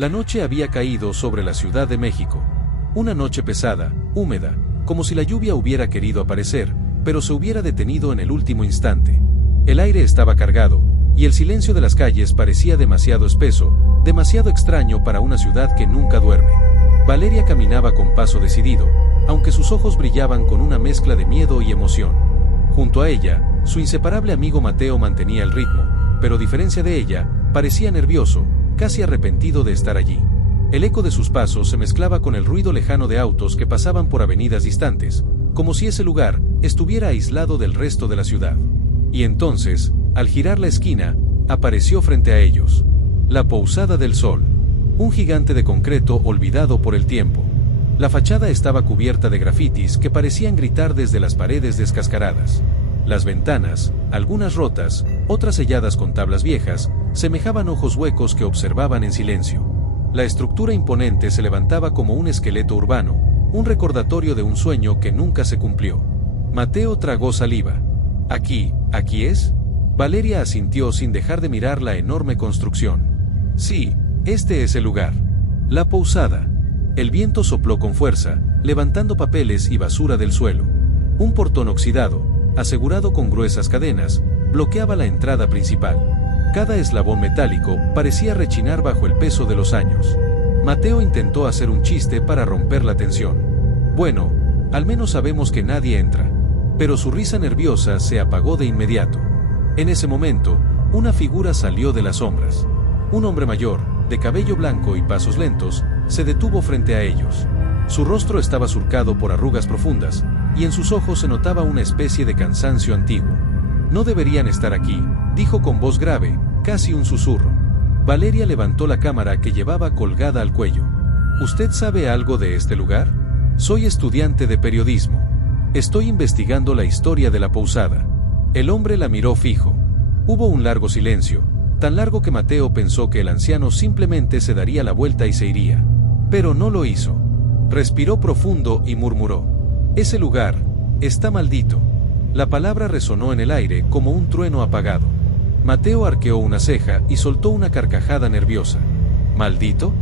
La noche había caído sobre la Ciudad de México. Una noche pesada, húmeda, como si la lluvia hubiera querido aparecer, pero se hubiera detenido en el último instante. El aire estaba cargado, y el silencio de las calles parecía demasiado espeso, demasiado extraño para una ciudad que nunca duerme. Valeria caminaba con paso decidido, aunque sus ojos brillaban con una mezcla de miedo y emoción. Junto a ella, su inseparable amigo Mateo mantenía el ritmo, pero a diferencia de ella, parecía nervioso, casi arrepentido de estar allí. El eco de sus pasos se mezclaba con el ruido lejano de autos que pasaban por avenidas distantes, como si ese lugar estuviera aislado del resto de la ciudad. Y entonces, al girar la esquina, apareció frente a ellos la Posada del Sol, un gigante de concreto olvidado por el tiempo. La fachada estaba cubierta de grafitis que parecían gritar desde las paredes descascaradas. Las ventanas, algunas rotas, otras selladas con tablas viejas, semejaban ojos huecos que observaban en silencio. La estructura imponente se levantaba como un esqueleto urbano, un recordatorio de un sueño que nunca se cumplió. Mateo tragó saliva. ¿Aquí es? Valeria asintió sin dejar de mirar la enorme construcción. Sí, este es el lugar. La Posada. El viento sopló con fuerza, levantando papeles y basura del suelo. Un portón oxidado, asegurado con gruesas cadenas, bloqueaba la entrada principal. Cada eslabón metálico parecía rechinar bajo el peso de los años. Mateo intentó hacer un chiste para romper la tensión. Bueno, al menos sabemos que nadie entra. Pero su risa nerviosa se apagó de inmediato. En ese momento, una figura salió de las sombras. Un hombre mayor, de cabello blanco y pasos lentos, se detuvo frente a ellos. Su rostro estaba surcado por arrugas profundas, y en sus ojos se notaba una especie de cansancio antiguo. No deberían estar aquí, dijo con voz grave, casi un susurro. Valeria levantó la cámara que llevaba colgada al cuello. ¿Usted sabe algo de este lugar? Soy estudiante de periodismo. Estoy investigando la historia de la Posada. El hombre la miró fijo. Hubo un largo silencio, tan largo que Mateo pensó que el anciano simplemente se daría la vuelta y se iría. Pero no lo hizo. Respiró profundo y murmuró: ese lugar está maldito. La palabra resonó en el aire como un trueno apagado. Mateo arqueó una ceja y soltó una carcajada nerviosa. ¿Maldito?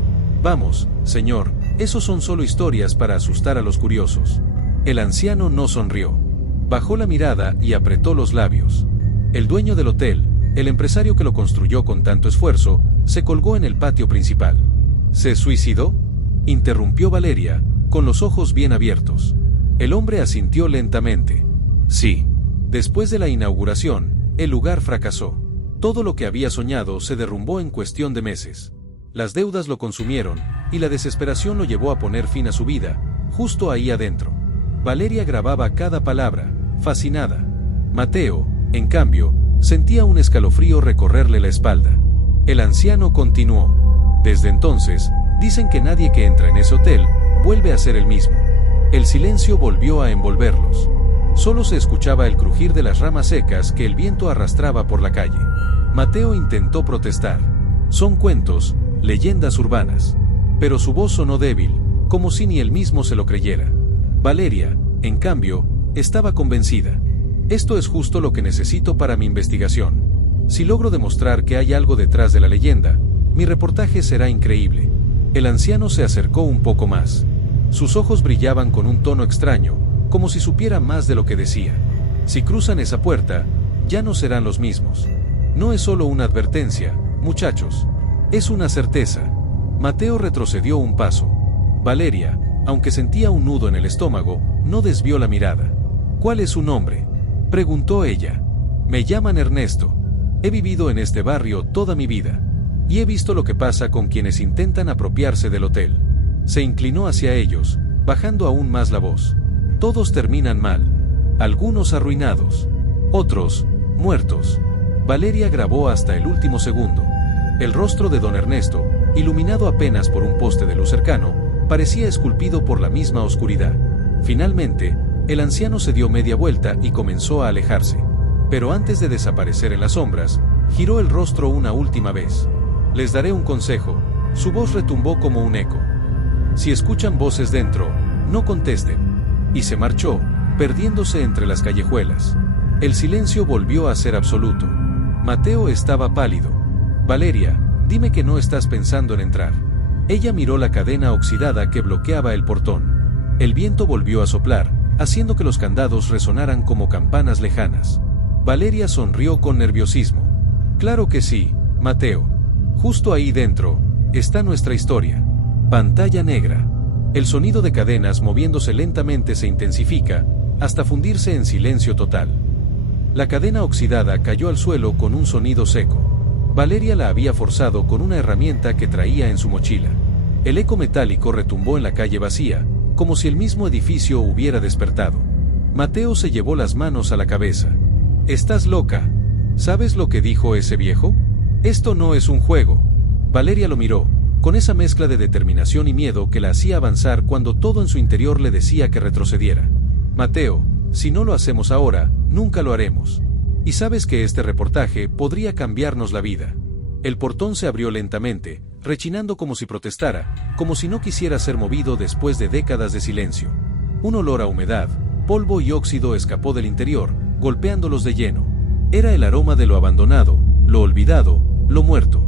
Vamos, señor, esos son solo historias para asustar a los curiosos. El anciano no sonrió. Bajó la mirada y apretó los labios. El dueño del hotel, el empresario que lo construyó con tanto esfuerzo, se colgó en el patio principal. ¿Se suicidó?, interrumpió Valeria, con los ojos bien abiertos. El hombre asintió lentamente. Sí. Después de la inauguración, el lugar fracasó. Todo lo que había soñado se derrumbó en cuestión de meses. Las deudas lo consumieron, y la desesperación lo llevó a poner fin a su vida, justo ahí adentro. Valeria grababa cada palabra, fascinada. Mateo, en cambio, sentía un escalofrío recorrerle la espalda. El anciano continuó. Desde entonces, dicen que nadie que entra en ese hotel vuelve a ser el mismo. El silencio volvió a envolverlos. Solo se escuchaba el crujir de las ramas secas que el viento arrastraba por la calle. Mateo intentó protestar. Son cuentos, leyendas urbanas. Pero su voz sonó débil, como si ni él mismo se lo creyera. Valeria, en cambio, estaba convencida. Esto es justo lo que necesito para mi investigación. Si logro demostrar que hay algo detrás de la leyenda, mi reportaje será increíble. El anciano se acercó un poco más. Sus ojos brillaban con un tono extraño, como si supiera más de lo que decía. Si cruzan esa puerta, ya no serán los mismos. No es solo una advertencia, muchachos. Es una certeza. Mateo retrocedió un paso. Valeria, aunque sentía un nudo en el estómago, no desvió la mirada. ¿Cuál es su nombre?, preguntó ella. Me llaman Ernesto. He vivido en este barrio toda mi vida. Y he visto lo que pasa con quienes intentan apropiarse del hotel. Se inclinó hacia ellos, bajando aún más la voz. Todos terminan mal. Algunos arruinados. Otros, muertos. Valeria grabó hasta el último segundo. El rostro de don Ernesto, iluminado apenas por un poste de luz cercano, parecía esculpido por la misma oscuridad. Finalmente, el anciano se dio media vuelta y comenzó a alejarse. Pero antes de desaparecer en las sombras, giró el rostro una última vez. Les daré un consejo. Su voz retumbó como un eco. Si escuchan voces dentro, no contesten. Y se marchó, perdiéndose entre las callejuelas. El silencio volvió a ser absoluto. Mateo estaba pálido. Valeria, dime que no estás pensando en entrar. Ella miró la cadena oxidada que bloqueaba el portón. El viento volvió a soplar, haciendo que los candados resonaran como campanas lejanas. Valeria sonrió con nerviosismo. Claro que sí, Mateo. Justo ahí dentro está nuestra historia. Pantalla negra. El sonido de cadenas moviéndose lentamente se intensifica, hasta fundirse en silencio total. La cadena oxidada cayó al suelo con un sonido seco. Valeria la había forzado con una herramienta que traía en su mochila. El eco metálico retumbó en la calle vacía, como si el mismo edificio hubiera despertado. Mateo se llevó las manos a la cabeza. «¿Estás loca? ¿Sabes lo que dijo ese viejo? Esto no es un juego». Valeria lo miró, con esa mezcla de determinación y miedo que la hacía avanzar cuando todo en su interior le decía que retrocediera. «Mateo, si no lo hacemos ahora, nunca lo haremos. Y sabes que este reportaje podría cambiarnos la vida». El portón se abrió lentamente, rechinando como si protestara, como si no quisiera ser movido después de décadas de silencio. Un olor a humedad, polvo y óxido escapó del interior, golpeándolos de lleno. Era el aroma de lo abandonado, lo olvidado, lo muerto.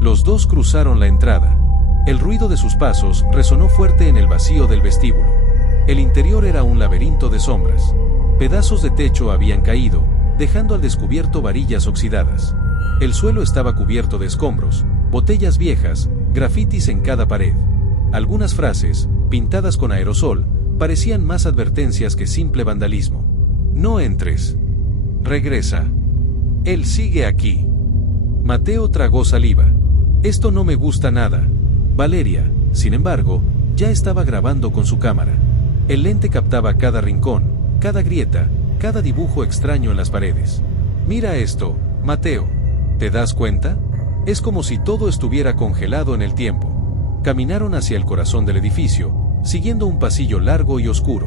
Los dos cruzaron la entrada. El ruido de sus pasos resonó fuerte en el vacío del vestíbulo. El interior era un laberinto de sombras. Pedazos de techo habían caído, dejando al descubierto varillas oxidadas. El suelo estaba cubierto de escombros, botellas viejas, grafitis en cada pared. Algunas frases, pintadas con aerosol, parecían más advertencias que simple vandalismo. «No entres. Regresa. Él sigue aquí». Mateo tragó saliva. «Esto no me gusta nada». Valeria, sin embargo, ya estaba grabando con su cámara. El lente captaba cada rincón, cada grieta, cada dibujo extraño en las paredes. «Mira esto, Mateo. ¿Te das cuenta? Es como si todo estuviera congelado en el tiempo». Caminaron hacia el corazón del edificio, siguiendo un pasillo largo y oscuro.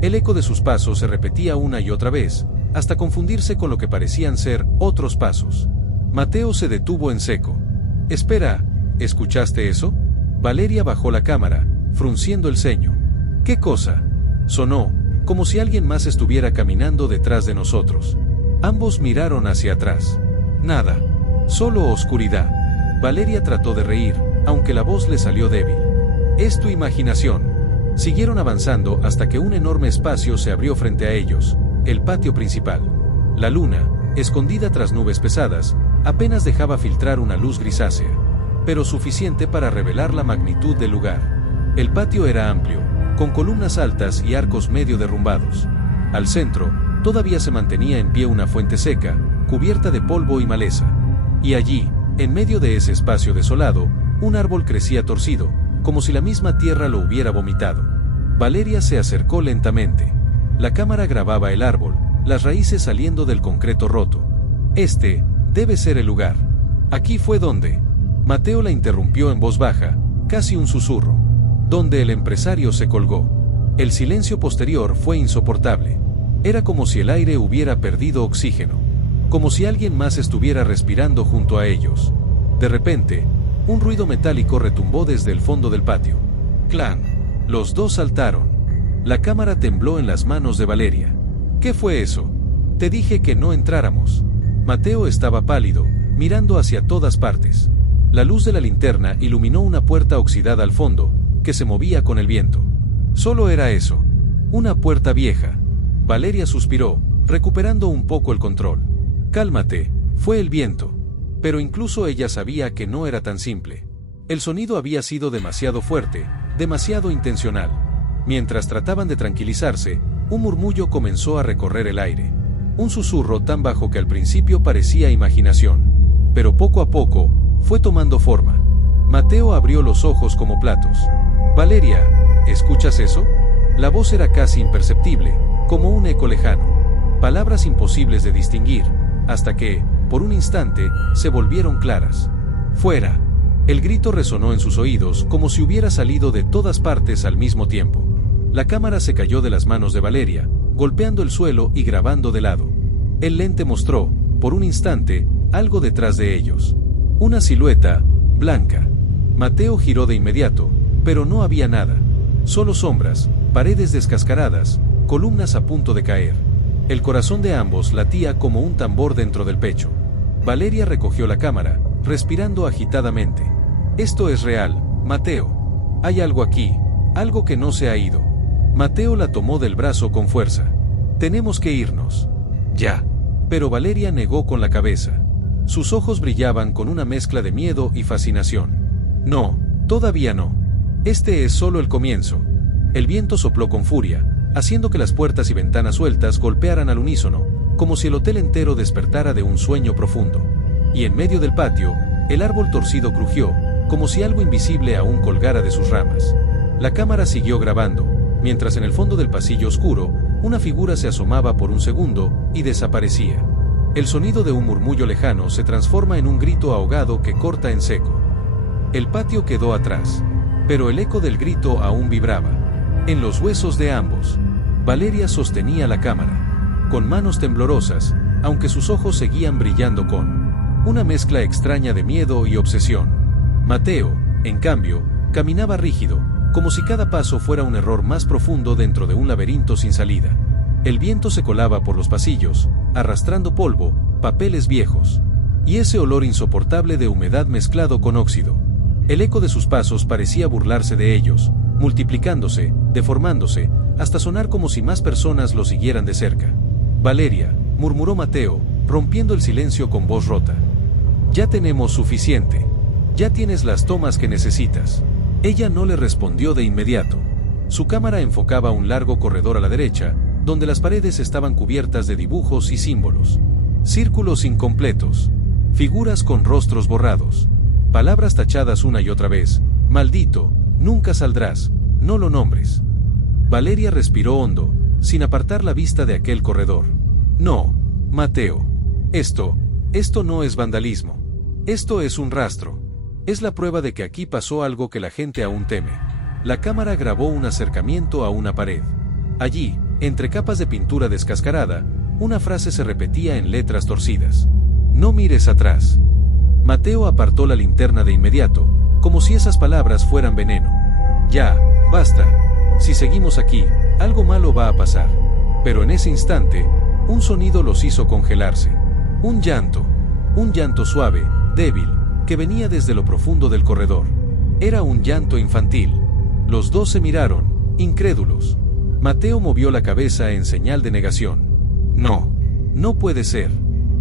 El eco de sus pasos se repetía una y otra vez, hasta confundirse con lo que parecían ser otros pasos. Mateo se detuvo en seco. «Espera, ¿escuchaste eso?» Valeria bajó la cámara, frunciendo el ceño. «¿Qué cosa?» Sonó, como si alguien más estuviera caminando detrás de nosotros. Ambos miraron hacia atrás. Nada. Solo oscuridad. Valeria trató de reír, aunque la voz le salió débil. «Es tu imaginación». Siguieron avanzando hasta que un enorme espacio se abrió frente a ellos, el patio principal. La luna, escondida tras nubes pesadas, apenas dejaba filtrar una luz grisácea, pero suficiente para revelar la magnitud del lugar. El patio era amplio, con columnas altas y arcos medio derrumbados. Al centro, todavía se mantenía en pie una fuente seca, cubierta de polvo y maleza. Y allí, en medio de ese espacio desolado, un árbol crecía torcido, como si la misma tierra lo hubiera vomitado. Valeria se acercó lentamente. La cámara grababa el árbol, las raíces saliendo del concreto roto. «Este debe ser el lugar. Aquí fue donde». Mateo la interrumpió en voz baja, casi un susurro. «Donde el empresario se colgó». El silencio posterior fue insoportable. Era como si el aire hubiera perdido oxígeno. Como si alguien más estuviera respirando junto a ellos. De repente, un ruido metálico retumbó desde el fondo del patio. «Clan». Los dos saltaron. La cámara tembló en las manos de Valeria. «¿Qué fue eso? Te dije que no entráramos». Mateo estaba pálido, mirando hacia todas partes. La luz de la linterna iluminó una puerta oxidada al fondo, que se movía con el viento. Solo era eso. Una puerta vieja. Valeria suspiró, recuperando un poco el control. «Cálmate, fue el viento». Pero incluso ella sabía que no era tan simple. El sonido había sido demasiado fuerte, demasiado intencional. Mientras trataban de tranquilizarse, un murmullo comenzó a recorrer el aire. Un susurro tan bajo que al principio parecía imaginación. Pero poco a poco, fue tomando forma. Mateo abrió los ojos como platos. «Valeria, ¿escuchas eso?» La voz era casi imperceptible, como un eco lejano. Palabras imposibles de distinguir, hasta que, por un instante, se volvieron claras. «Fuera». El grito resonó en sus oídos como si hubiera salido de todas partes al mismo tiempo. La cámara se cayó de las manos de Valeria, golpeando el suelo y grabando de lado. El lente mostró, por un instante, algo detrás de ellos. Una silueta, blanca. Mateo giró de inmediato, pero no había nada. Solo sombras, paredes descascaradas, columnas a punto de caer. El corazón de ambos latía como un tambor dentro del pecho. Valeria recogió la cámara, respirando agitadamente. «Esto es real, Mateo. Hay algo aquí, algo que no se ha ido. Mateo la tomó del brazo con fuerza. Tenemos que irnos. Ya. Pero Valeria negó con la cabeza. Sus ojos brillaban con una mezcla de miedo y fascinación. No, todavía no. Este es solo el comienzo. El viento sopló con furia, haciendo que las puertas y ventanas sueltas golpearan al unísono, como si el hotel entero despertara de un sueño profundo. Y en medio del patio, el árbol torcido crujió, como si algo invisible aún colgara de sus ramas. La cámara siguió grabando, mientras en el fondo del pasillo oscuro, una figura se asomaba por un segundo y desaparecía. El sonido de un murmullo lejano se transforma en un grito ahogado que corta en seco. El patio quedó atrás, pero el eco del grito aún vibraba. En los huesos de ambos, Valeria sostenía la cámara, con manos temblorosas, aunque sus ojos seguían brillando con una mezcla extraña de miedo y obsesión. Mateo, en cambio, caminaba rígido, como si cada paso fuera un error más profundo dentro de un laberinto sin salida. El viento se colaba por los pasillos, arrastrando polvo, papeles viejos, y ese olor insoportable de humedad mezclado con óxido. El eco de sus pasos parecía burlarse de ellos, multiplicándose, deformándose, hasta sonar como si más personas lo siguieran de cerca. Valeria, murmuró Mateo, rompiendo el silencio con voz rota. Ya tenemos suficiente. Ya tienes las tomas que necesitas. Ella no le respondió de inmediato. Su cámara enfocaba un largo corredor a la derecha, donde las paredes estaban cubiertas de dibujos y símbolos. Círculos incompletos. Figuras con rostros borrados. Palabras tachadas una y otra vez. Maldito, nunca saldrás, no lo nombres. Valeria respiró hondo, sin apartar la vista de aquel corredor. No, Mateo. Esto no es vandalismo. Esto es un rastro. Es la prueba de que aquí pasó algo que la gente aún teme. La cámara grabó un acercamiento a una pared. Allí, entre capas de pintura descascarada, una frase se repetía en letras torcidas. No mires atrás. Mateo apartó la linterna de inmediato, como si esas palabras fueran veneno. Ya, basta. Si seguimos aquí, algo malo va a pasar. Pero en ese instante, un sonido los hizo congelarse. Un llanto suave, débil, que venía desde lo profundo del corredor. Era un llanto infantil. Los dos se miraron, incrédulos. Mateo movió la cabeza en señal de negación. No, no puede ser.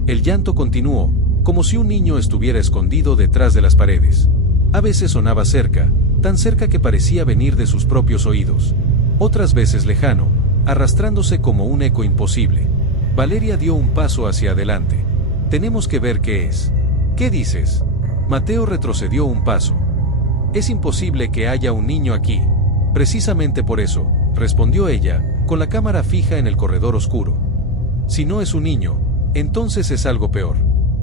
El llanto continuó, como si un niño estuviera escondido detrás de las paredes. A veces sonaba cerca, tan cerca que parecía venir de sus propios oídos. Otras veces lejano, arrastrándose como un eco imposible. Valeria dio un paso hacia adelante. Tenemos que ver qué es. ¿Qué dices? Mateo retrocedió un paso. Es imposible que haya un niño aquí. Precisamente por eso, respondió ella, con la cámara fija en el corredor oscuro. Si no es un niño, entonces es algo peor.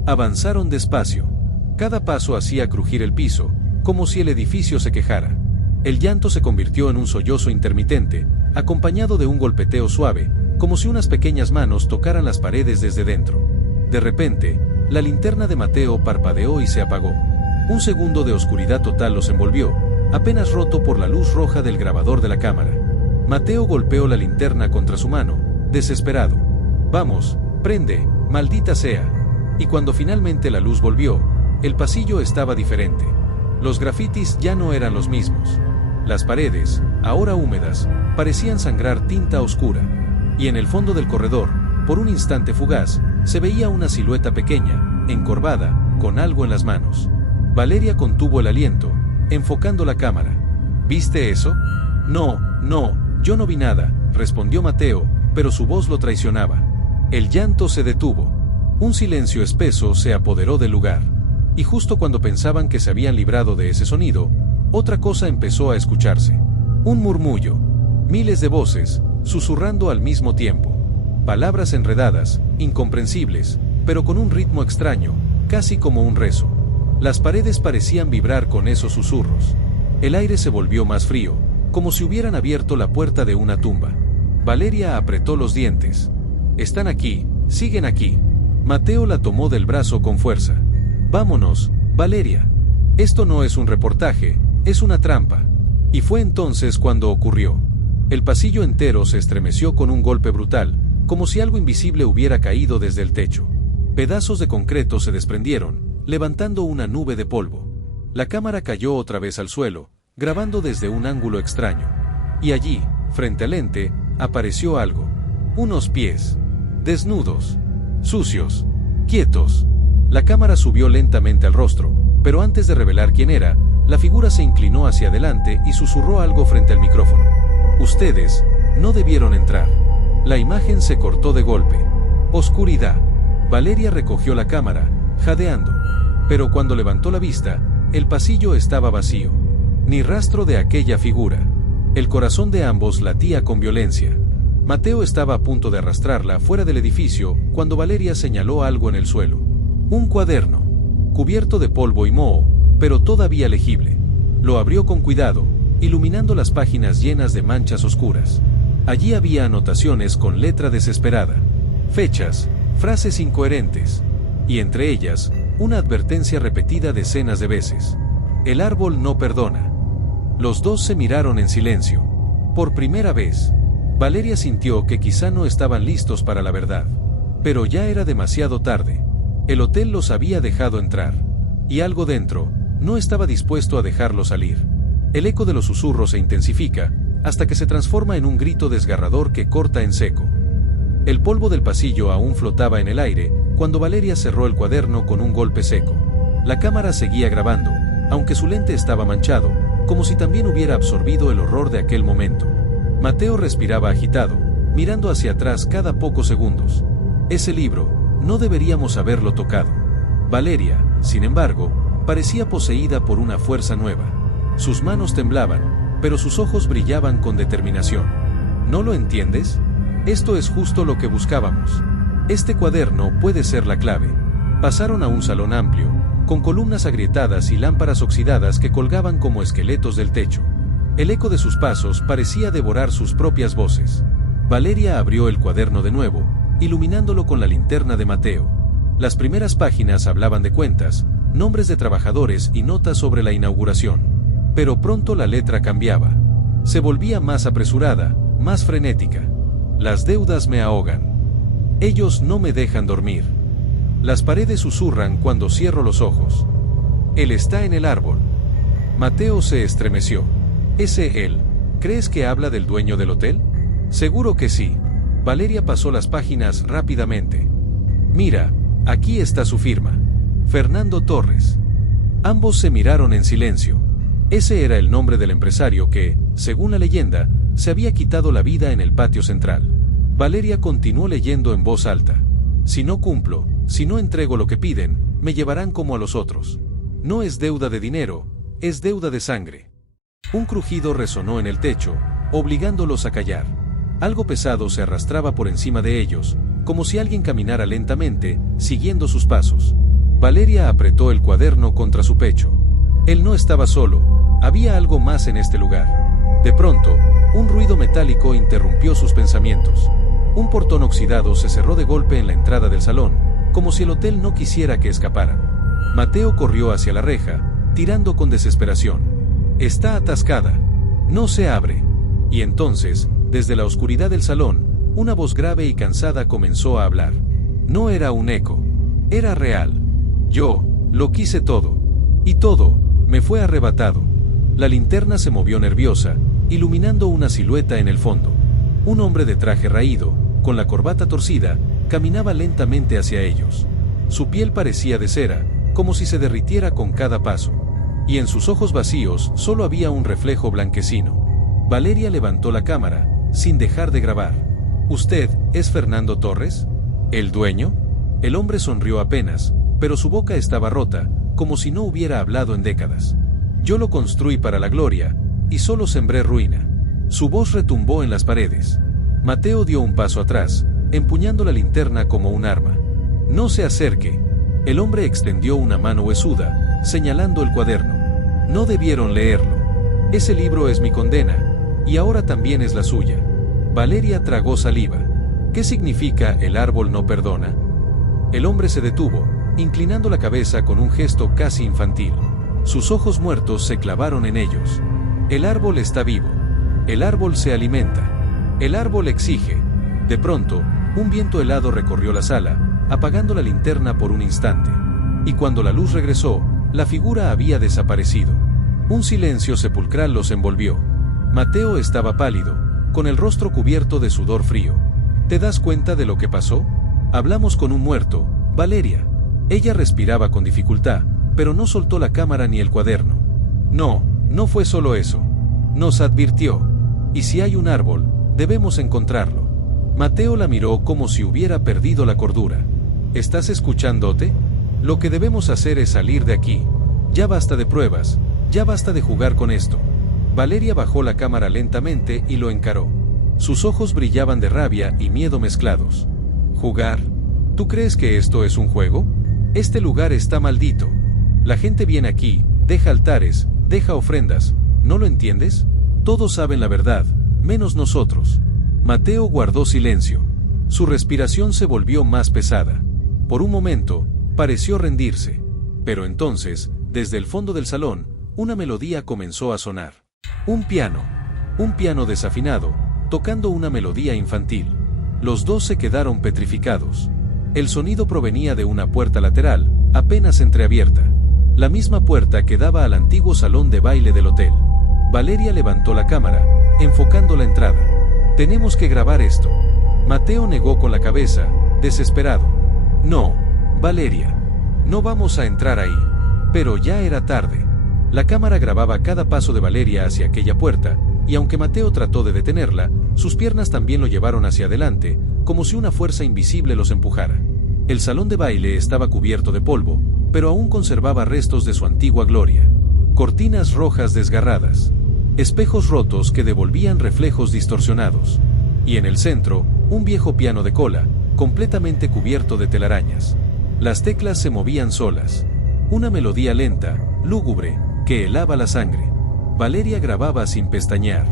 Avanzaron despacio. Cada paso hacía crujir el piso, como si el edificio se quejara. El llanto se convirtió en un sollozo intermitente, acompañado de un golpeteo suave, como si unas pequeñas manos tocaran las paredes desde dentro. De repente, la linterna de Mateo parpadeó y se apagó. Un segundo de oscuridad total los envolvió, apenas roto por la luz roja del grabador de la cámara. Mateo golpeó la linterna contra su mano, desesperado. Vamos, prende, maldita sea. Y cuando finalmente la luz volvió, el pasillo estaba diferente. Los grafitis ya no eran los mismos. Las paredes, ahora húmedas, parecían sangrar tinta oscura. Y en el fondo del corredor, por un instante fugaz, se veía una silueta pequeña, encorvada, con algo en las manos. Valeria contuvo el aliento, enfocando la cámara. ¿Viste eso? No, yo no vi nada, respondió Mateo, pero su voz lo traicionaba. El llanto se detuvo. Un silencio espeso se apoderó del lugar. Y justo cuando pensaban que se habían librado de ese sonido, otra cosa empezó a escucharse. Un murmullo. Miles de voces, susurrando al mismo tiempo. Palabras enredadas, incomprensibles, pero con un ritmo extraño, casi como un rezo. Las paredes parecían vibrar con esos susurros. El aire se volvió más frío, como si hubieran abierto la puerta de una tumba. Valeria apretó los dientes. Están aquí, siguen aquí. Mateo la tomó del brazo con fuerza. Vámonos, Valeria. Esto no es un reportaje, es una trampa. Y fue entonces cuando ocurrió. El pasillo entero se estremeció con un golpe brutal, como si algo invisible hubiera caído desde el techo. Pedazos de concreto se desprendieron, levantando una nube de polvo. La cámara cayó otra vez al suelo, grabando desde un ángulo extraño. Y allí, frente al lente, apareció algo. Unos pies. Desnudos. Sucios. Quietos. La cámara subió lentamente al rostro, pero antes de revelar quién era, la figura se inclinó hacia adelante y susurró algo frente al micrófono. Ustedes no debieron entrar. La imagen se cortó de golpe. Oscuridad. Valeria recogió la cámara, jadeando. Pero cuando levantó la vista, el pasillo estaba vacío. Ni rastro de aquella figura. El corazón de ambos latía con violencia. Mateo estaba a punto de arrastrarla fuera del edificio cuando Valeria señaló algo en el suelo. Un cuaderno, cubierto de polvo y moho, pero todavía legible. Lo abrió con cuidado, iluminando las páginas llenas de manchas oscuras. Allí había anotaciones con letra desesperada, fechas, frases incoherentes, y entre ellas, una advertencia repetida decenas de veces. El árbol no perdona. Los dos se miraron en silencio. Por primera vez, Valeria sintió que quizá no estaban listos para la verdad. Pero ya era demasiado tarde. El hotel los había dejado entrar. Y algo dentro no estaba dispuesto a dejarlo salir. El eco de los susurros se intensifica, hasta que se transforma en un grito desgarrador que corta en seco. El polvo del pasillo aún flotaba en el aire, cuando Valeria cerró el cuaderno con un golpe seco. La cámara seguía grabando, aunque su lente estaba manchado, como si también hubiera absorbido el horror de aquel momento. Mateo respiraba agitado, mirando hacia atrás cada pocos segundos. Ese libro, no deberíamos haberlo tocado. Valeria, sin embargo, parecía poseída por una fuerza nueva. Sus manos temblaban, pero sus ojos brillaban con determinación. ¿No lo entiendes? Esto es justo lo que buscábamos. Este cuaderno puede ser la clave. Pasaron a un salón amplio, con columnas agrietadas y lámparas oxidadas que colgaban como esqueletos del techo. El eco de sus pasos parecía devorar sus propias voces. Valeria abrió el cuaderno de nuevo, iluminándolo con la linterna de Mateo. Las primeras páginas hablaban de cuentas, nombres de trabajadores y notas sobre la inauguración. Pero pronto la letra cambiaba. Se volvía más apresurada, más frenética. Las deudas me ahogan. Ellos no me dejan dormir. Las paredes susurran cuando cierro los ojos. Él está en el árbol. Mateo se estremeció. ¿Ese él? ¿Crees que habla del dueño del hotel? Seguro que sí. Valeria pasó las páginas rápidamente. Mira, aquí está su firma. Fernando Torres. Ambos se miraron en silencio. Ese era el nombre del empresario que, según la leyenda, se había quitado la vida en el patio central. Valeria continuó leyendo en voz alta. Si no cumplo, si no entrego lo que piden, me llevarán como a los otros. No es deuda de dinero, es deuda de sangre. Un crujido resonó en el techo, obligándolos a callar. Algo pesado se arrastraba por encima de ellos, como si alguien caminara lentamente, siguiendo sus pasos. Valeria apretó el cuaderno contra su pecho. Él no estaba solo, había algo más en este lugar. De pronto, un ruido metálico interrumpió sus pensamientos. Un portón oxidado se cerró de golpe en la entrada del salón, como si el hotel no quisiera que escaparan. Mateo corrió hacia la reja, tirando con desesperación. Está atascada. No se abre. Y entonces, desde la oscuridad del salón, una voz grave y cansada comenzó a hablar. No era un eco. Era real. Yo, lo quise todo. Y todo, me fue arrebatado. La linterna se movió nerviosa, iluminando una silueta en el fondo. Un hombre de traje raído, con la corbata torcida, caminaba lentamente hacia ellos. Su piel parecía de cera, como si se derritiera con cada paso. Y en sus ojos vacíos solo había un reflejo blanquecino. Valeria levantó la cámara, sin dejar de grabar. ¿Usted es Fernando Torres? ¿El dueño? El hombre sonrió apenas, pero su boca estaba rota, como si no hubiera hablado en décadas. Yo lo construí para la gloria, y solo sembré ruina. Su voz retumbó en las paredes. Mateo dio un paso atrás, empuñando la linterna como un arma. No se acerque. El hombre extendió una mano huesuda, señalando el cuaderno. No debieron leerlo. Ese libro es mi condena, y ahora también es la suya. Valeria tragó saliva. ¿Qué significa el árbol no perdona? El hombre se detuvo, inclinando la cabeza con un gesto casi infantil. Sus ojos muertos se clavaron en ellos. El árbol está vivo. El árbol se alimenta. El árbol exige. De pronto, un viento helado recorrió la sala, apagando la linterna por un instante. Y cuando la luz regresó, La figura había desaparecido. Un silencio sepulcral los envolvió. Mateo estaba pálido, con el rostro cubierto de sudor frío. ¿Te das cuenta de lo que pasó? Hablamos con un muerto, Valeria. Ella respiraba con dificultad, pero no soltó la cámara ni el cuaderno. No, no fue solo eso. Nos advirtió. Y si hay un árbol, debemos encontrarlo. Mateo la miró como si hubiera perdido la cordura. ¿Estás escuchándote? Lo que debemos hacer es salir de aquí. Ya basta de pruebas, ya basta de jugar con esto. Valeria bajó la cámara lentamente y lo encaró. Sus ojos brillaban de rabia y miedo mezclados. ¿Jugar? ¿Tú crees que esto es un juego? Este lugar está maldito. La gente viene aquí, deja altares, deja ofrendas. ¿No lo entiendes? Todos saben la verdad, menos nosotros. Mateo guardó silencio. Su respiración se volvió más pesada. Por un momento, pareció rendirse. Pero entonces, desde el fondo del salón, una melodía comenzó a sonar. Un piano desafinado, tocando una melodía infantil. Los dos se quedaron petrificados. El sonido provenía de una puerta lateral, apenas entreabierta. La misma puerta que daba al antiguo salón de baile del hotel. Valeria levantó la cámara, enfocando la entrada. Tenemos que grabar esto. Mateo negó con la cabeza, desesperado. No, Valeria. No vamos a entrar ahí. Pero ya era tarde. La cámara grababa cada paso de Valeria hacia aquella puerta, y aunque Mateo trató de detenerla, sus piernas también lo llevaron hacia adelante, como si una fuerza invisible los empujara. El salón de baile estaba cubierto de polvo, pero aún conservaba restos de su antigua gloria. Cortinas rojas desgarradas. Espejos rotos que devolvían reflejos distorsionados. Y en el centro, un viejo piano de cola, completamente cubierto de telarañas. Las teclas se movían solas. Una melodía lenta, lúgubre, que helaba la sangre. Valeria grababa sin pestañear.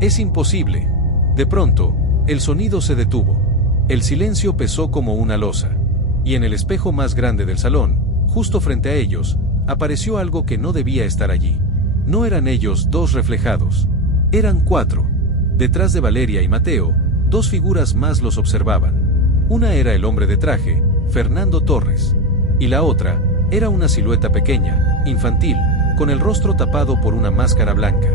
Es imposible. De pronto, el sonido se detuvo. El silencio pesó como una losa. Y en el espejo más grande del salón, justo frente a ellos, apareció algo que no debía estar allí. No eran ellos dos reflejados. Eran cuatro. Detrás de Valeria y Mateo, dos figuras más los observaban. Una era el hombre de traje, Fernando Torres. Y la otra, era una silueta pequeña, infantil, con el rostro tapado por una máscara blanca.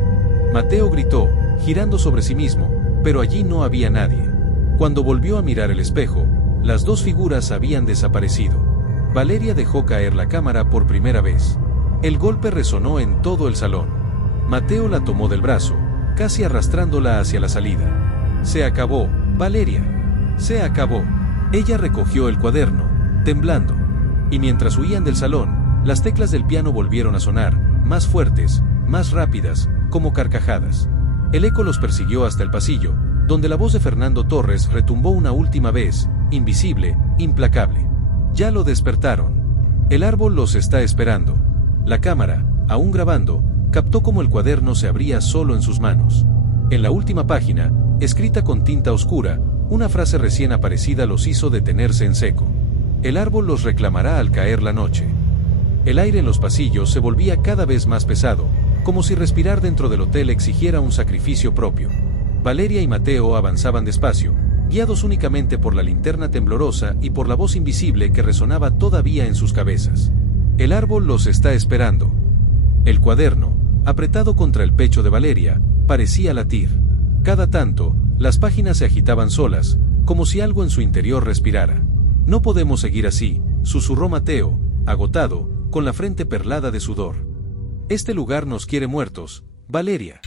Mateo gritó, girando sobre sí mismo, pero allí no había nadie. Cuando volvió a mirar el espejo, las dos figuras habían desaparecido. Valeria dejó caer la cámara por primera vez. El golpe resonó en todo el salón. Mateo la tomó del brazo, casi arrastrándola hacia la salida. Se acabó, Valeria. Se acabó. Ella recogió el cuaderno, temblando. Y mientras huían del salón, las teclas del piano volvieron a sonar, más fuertes, más rápidas, como carcajadas. El eco los persiguió hasta el pasillo, donde la voz de Fernando Torres retumbó una última vez, invisible, implacable. Ya lo despertaron. El árbol los está esperando. La cámara, aún grabando, captó cómo el cuaderno se abría solo en sus manos. En la última página, escrita con tinta oscura, una frase recién aparecida los hizo detenerse en seco. El árbol los reclamará al caer la noche. El aire en los pasillos se volvía cada vez más pesado, como si respirar dentro del hotel exigiera un sacrificio propio. Valeria y Mateo avanzaban despacio, guiados únicamente por la linterna temblorosa y por la voz invisible que resonaba todavía en sus cabezas. El árbol los está esperando. El cuaderno, apretado contra el pecho de Valeria, parecía latir. Cada tanto, las páginas se agitaban solas, como si algo en su interior respirara. No podemos seguir así, susurró Mateo, agotado, con la frente perlada de sudor. Este lugar nos quiere muertos, Valeria.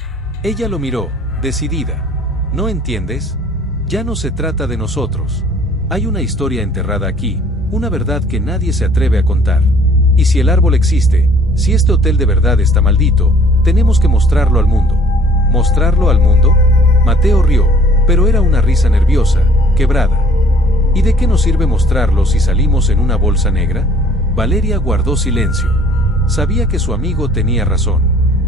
Ella lo miró, decidida. ¿No entiendes? Ya no se trata de nosotros. Hay una historia enterrada aquí, una verdad que nadie se atreve a contar. Y si el árbol existe, si este hotel de verdad está maldito, tenemos que mostrarlo al mundo. ¿Mostrarlo al mundo? Mateo rió, pero era una risa nerviosa, quebrada. ¿Y de qué nos sirve mostrarlo si salimos en una bolsa negra? Valeria guardó silencio. Sabía que su amigo tenía razón.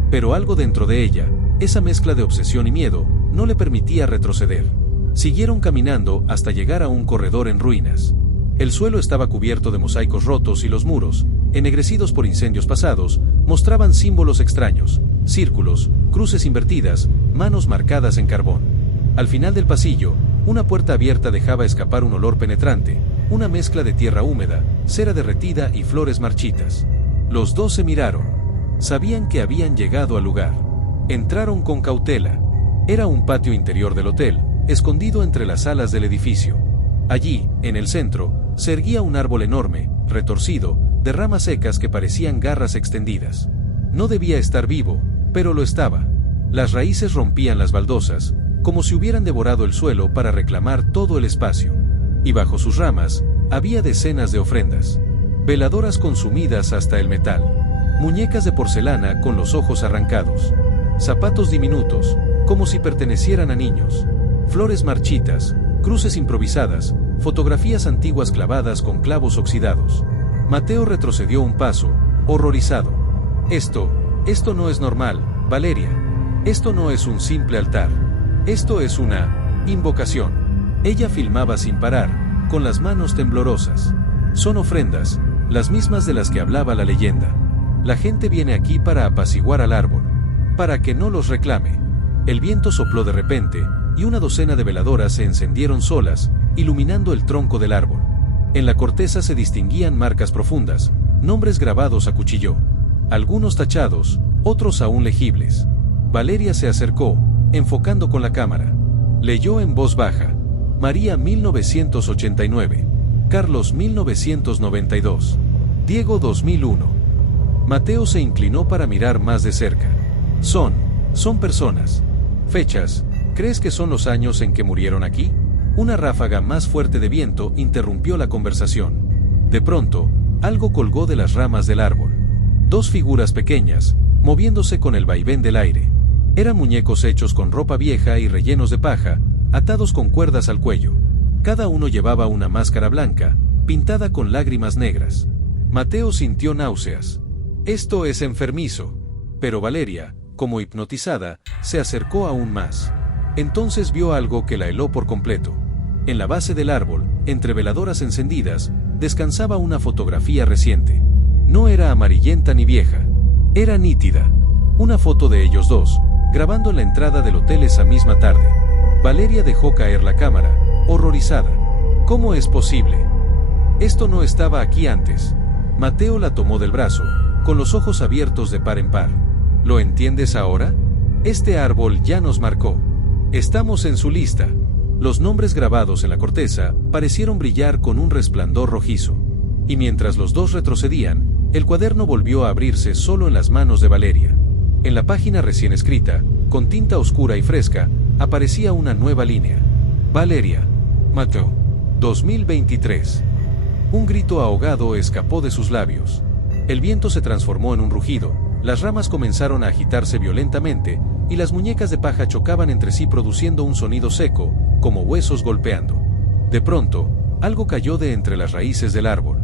Pero algo dentro de ella, esa mezcla de obsesión y miedo, no le permitía retroceder. Siguieron caminando hasta llegar a un corredor en ruinas. El suelo estaba cubierto de mosaicos rotos y los muros, ennegrecidos por incendios pasados, mostraban símbolos extraños, círculos, cruces invertidas, manos marcadas en carbón. Al final del pasillo, una puerta abierta dejaba escapar un olor penetrante, una mezcla de tierra húmeda, cera derretida y flores marchitas. Los dos se miraron. Sabían que habían llegado al lugar. Entraron con cautela. Era un patio interior del hotel, escondido entre las alas del edificio. Allí, en el centro, se erguía un árbol enorme, retorcido, de ramas secas que parecían garras extendidas. No debía estar vivo, pero lo estaba. Las raíces rompían las baldosas, como si hubieran devorado el suelo para reclamar todo el espacio. Y bajo sus ramas, había decenas de ofrendas. Veladoras consumidas hasta el metal. Muñecas de porcelana con los ojos arrancados. Zapatos diminutos, como si pertenecieran a niños. Flores marchitas, cruces improvisadas, fotografías antiguas clavadas con clavos oxidados. Mateo retrocedió un paso, horrorizado. Esto no es normal, Valeria. Esto no es un simple altar. Esto es una invocación. Ella filmaba sin parar, con las manos temblorosas. Son ofrendas, las mismas de las que hablaba la leyenda. La gente viene aquí para apaciguar al árbol, para que no los reclame. El viento sopló de repente, y una docena de veladoras se encendieron solas, iluminando el tronco del árbol. En la corteza se distinguían marcas profundas, nombres grabados a cuchillo. Algunos tachados, otros aún legibles. Valeria se acercó, enfocando con la cámara. Leyó en voz baja: María 1989, Carlos 1992, Diego 2001. Mateo se inclinó para mirar más de cerca. Son personas. Fechas, ¿crees que son los años en que murieron aquí? Una ráfaga más fuerte de viento interrumpió la conversación. De pronto, algo colgó de las ramas del árbol. Dos figuras pequeñas, moviéndose con el vaivén del aire. Eran muñecos hechos con ropa vieja y rellenos de paja, atados con cuerdas al cuello. Cada uno llevaba una máscara blanca, pintada con lágrimas negras. Mateo sintió náuseas. Esto es enfermizo. Pero Valeria, como hipnotizada, se acercó aún más. Entonces vio algo que la heló por completo. En la base del árbol, entre veladoras encendidas, descansaba una fotografía reciente. No era amarillenta ni vieja. Era nítida. Una foto de ellos dos, grabando en la entrada del hotel esa misma tarde. Valeria dejó caer la cámara, horrorizada. ¿Cómo es posible? Esto no estaba aquí antes. Mateo la tomó del brazo, con los ojos abiertos de par en par. ¿Lo entiendes ahora? Este árbol ya nos marcó. Estamos en su lista. Los nombres grabados en la corteza parecieron brillar con un resplandor rojizo. Y mientras los dos retrocedían, el cuaderno volvió a abrirse solo en las manos de Valeria. En la página recién escrita, con tinta oscura y fresca, aparecía una nueva línea. Valeria, Mateo, 2023. Un grito ahogado escapó de sus labios. El viento se transformó en un rugido, las ramas comenzaron a agitarse violentamente, y las muñecas de paja chocaban entre sí produciendo un sonido seco, como huesos golpeando. De pronto, algo cayó de entre las raíces del árbol.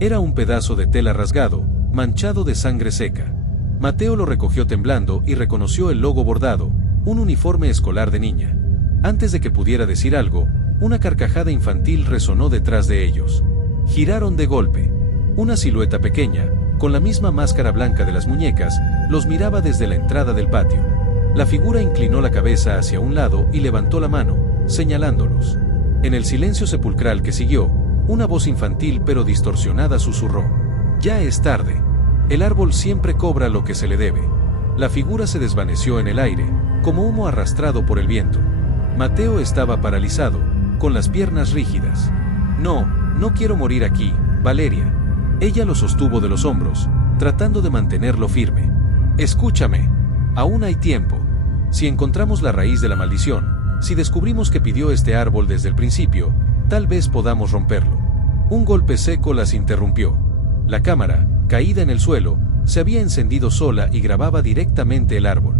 Era un pedazo de tela rasgado, manchado de sangre seca. Mateo lo recogió temblando y reconoció el logo bordado, un uniforme escolar de niña. Antes de que pudiera decir algo, una carcajada infantil resonó detrás de ellos. Giraron de golpe. Una silueta pequeña, con la misma máscara blanca de las muñecas, los miraba desde la entrada del patio. La figura inclinó la cabeza hacia un lado y levantó la mano, señalándolos. En el silencio sepulcral que siguió, una voz infantil pero distorsionada susurró: «Ya es tarde. El árbol siempre cobra lo que se le debe». La figura se desvaneció en el aire, como humo arrastrado por el viento. Mateo estaba paralizado, con las piernas rígidas. No quiero morir aquí, Valeria». Ella lo sostuvo de los hombros, tratando de mantenerlo firme. «Escúchame. Aún hay tiempo. Si encontramos la raíz de la maldición, si descubrimos que pidió este árbol desde el principio, tal vez podamos romperlo». Un golpe seco las interrumpió. La cámara, caída en el suelo, se había encendido sola y grababa directamente el árbol.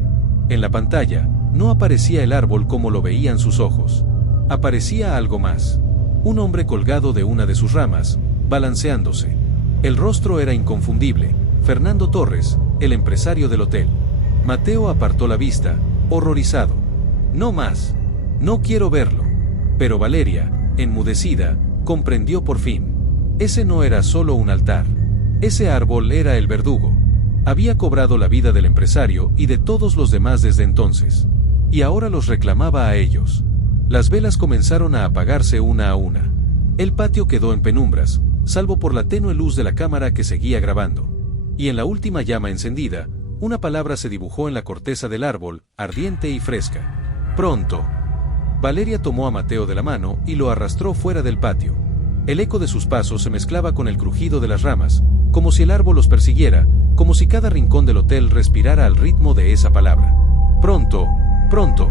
En la pantalla, no aparecía el árbol como lo veían sus ojos. Aparecía algo más. Un hombre colgado de una de sus ramas, balanceándose. El rostro era inconfundible: Fernando Torres, el empresario del hotel. Mateo apartó la vista, horrorizado. «No más. No quiero verlo». Pero Valeria, enmudecida, comprendió por fin. Ese no era solo un altar. Ese árbol era el verdugo. Había cobrado la vida del empresario y de todos los demás desde entonces. Y ahora los reclamaba a ellos. Las velas comenzaron a apagarse una a una. El patio quedó en penumbras, salvo por la tenue luz de la cámara que seguía grabando. y en la última llama encendida, una palabra se dibujó en la corteza del árbol, ardiente y fresca. Pronto. Valeria tomó a Mateo de la mano y lo arrastró fuera del patio. El eco de sus pasos se mezclaba con el crujido de las ramas, como si el árbol los persiguiera, como si cada rincón del hotel respirara al ritmo de esa palabra. Pronto, pronto.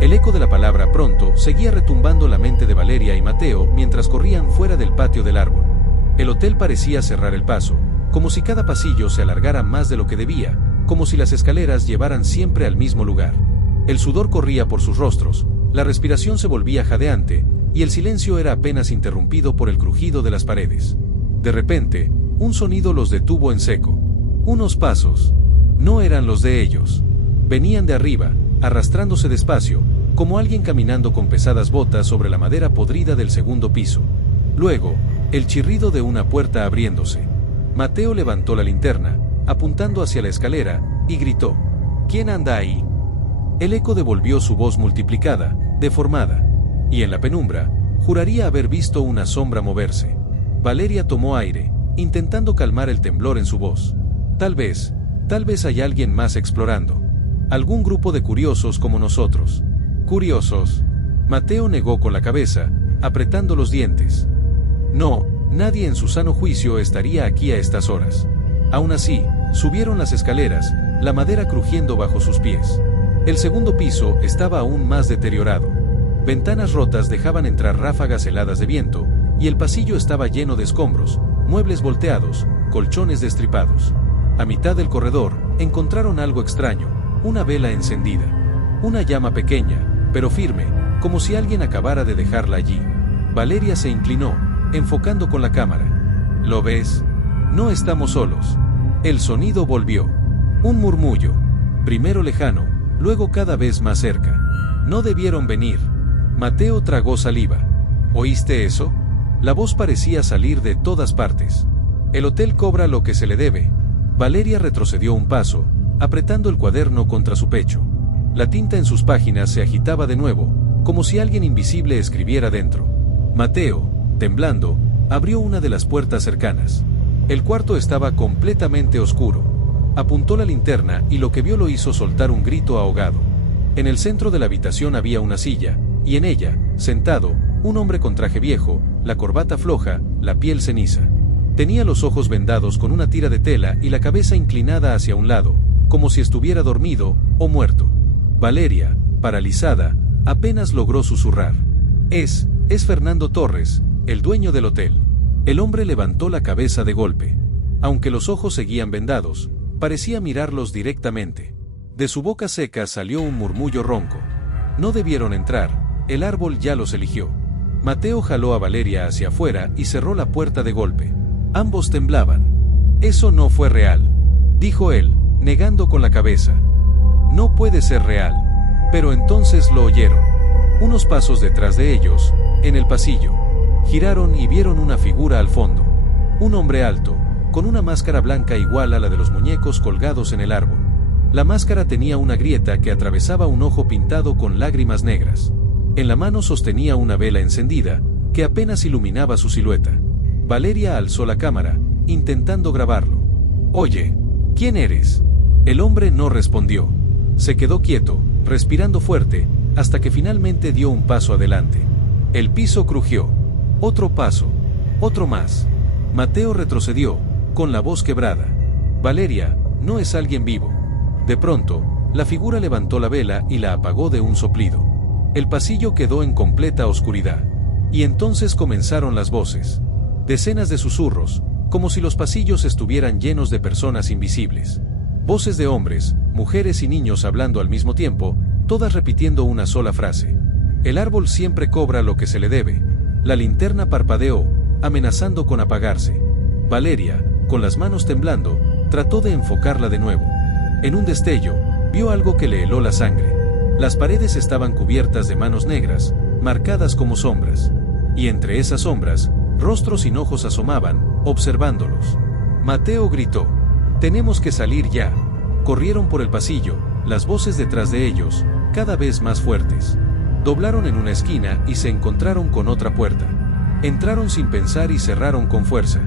El eco de la palabra pronto seguía retumbando en la mente de Valeria y Mateo mientras corrían fuera del patio del árbol. El hotel parecía cerrar el paso, como si cada pasillo se alargara más de lo que debía, como si las escaleras llevaran siempre al mismo lugar. El sudor corría por sus rostros, la respiración se volvía jadeante, y el silencio era apenas interrumpido por el crujido de las paredes. De repente, un sonido los detuvo en seco. Unos pasos. No eran los de ellos. Venían de arriba, arrastrándose despacio, como alguien caminando con pesadas botas sobre la madera podrida del segundo piso. Luego, el chirrido de una puerta abriéndose. Mateo levantó la linterna, apuntando hacia la escalera, y gritó: ¿Quién anda ahí? El eco devolvió su voz multiplicada, deformada. Y en la penumbra, juraría haber visto una sombra moverse. Valeria tomó aire, intentando calmar el temblor en su voz. Tal vez hay alguien más explorando. Algún grupo de curiosos como nosotros. ¿Curiosos? Mateo negó con la cabeza, apretando los dientes. No, nadie en su sano juicio estaría aquí a estas horas. Aún así, subieron las escaleras, la madera crujiendo bajo sus pies. El segundo piso estaba aún más deteriorado. Ventanas rotas dejaban entrar ráfagas heladas de viento, y el pasillo estaba lleno de escombros, muebles volteados, colchones destripados. A mitad del corredor, encontraron algo extraño, una vela encendida. Una llama pequeña, pero firme, como si alguien acabara de dejarla allí. Valeria se inclinó, enfocando con la cámara. ¿Lo ves? No estamos solos. El sonido volvió. Un murmullo. Primero lejano, luego cada vez más cerca. No debieron venir. Mateo tragó saliva. ¿Oíste eso? La voz parecía salir de todas partes. El hotel cobra lo que se le debe. Valeria retrocedió un paso, apretando el cuaderno contra su pecho. La tinta en sus páginas se agitaba de nuevo, como si alguien invisible escribiera dentro. Mateo, temblando, abrió una de las puertas cercanas. El cuarto estaba completamente oscuro. Apuntó la linterna y lo que vio lo hizo soltar un grito ahogado. En el centro de la habitación había una silla, y en ella, sentado, un hombre con traje viejo, la corbata floja, la piel ceniza. Tenía los ojos vendados con una tira de tela y la cabeza inclinada hacia un lado, como si estuviera dormido o muerto. Valeria, paralizada, apenas logró susurrar: Es Fernando Torres, el dueño del hotel. El hombre levantó la cabeza de golpe. Aunque los ojos seguían vendados, parecía mirarlos directamente. De su boca seca salió un murmullo ronco. No debieron entrar, el árbol ya los eligió. Mateo jaló a Valeria hacia afuera y cerró la puerta de golpe. Ambos temblaban. Eso no fue real, dijo él, negando con la cabeza. No puede ser real. Pero entonces lo oyeron. Unos pasos detrás de ellos, en el pasillo. Giraron y vieron una figura al fondo. Un hombre alto, con una máscara blanca igual a la de los muñecos colgados en el árbol. La máscara tenía una grieta que atravesaba un ojo pintado con lágrimas negras. En la mano sostenía una vela encendida, que apenas iluminaba su silueta. Valeria alzó la cámara, intentando grabarlo. Oye, ¿quién eres? El hombre no respondió. Se quedó quieto, respirando fuerte, hasta que finalmente dio un paso adelante. El piso crujió. Otro paso. Otro más. Mateo retrocedió, con la voz quebrada. Valeria, no es alguien vivo. De pronto, la figura levantó la vela y la apagó de un soplido. El pasillo quedó en completa oscuridad. Y entonces comenzaron las voces. Decenas de susurros, como si los pasillos estuvieran llenos de personas invisibles. Voces de hombres, mujeres y niños hablando al mismo tiempo, todas repitiendo una sola frase. El árbol siempre cobra lo que se le debe. La linterna parpadeó, amenazando con apagarse. Valeria, con las manos temblando, trató de enfocarla de nuevo. En un destello, vio algo que le heló la sangre. Las paredes estaban cubiertas de manos negras, marcadas como sombras. Y entre esas sombras, rostros sin ojos asomaban, observándolos. Mateo gritó: «Tenemos que salir ya». Corrieron por el pasillo, las voces detrás de ellos, cada vez más fuertes. Doblaron en una esquina y se encontraron con otra puerta. Entraron sin pensar y cerraron con fuerza.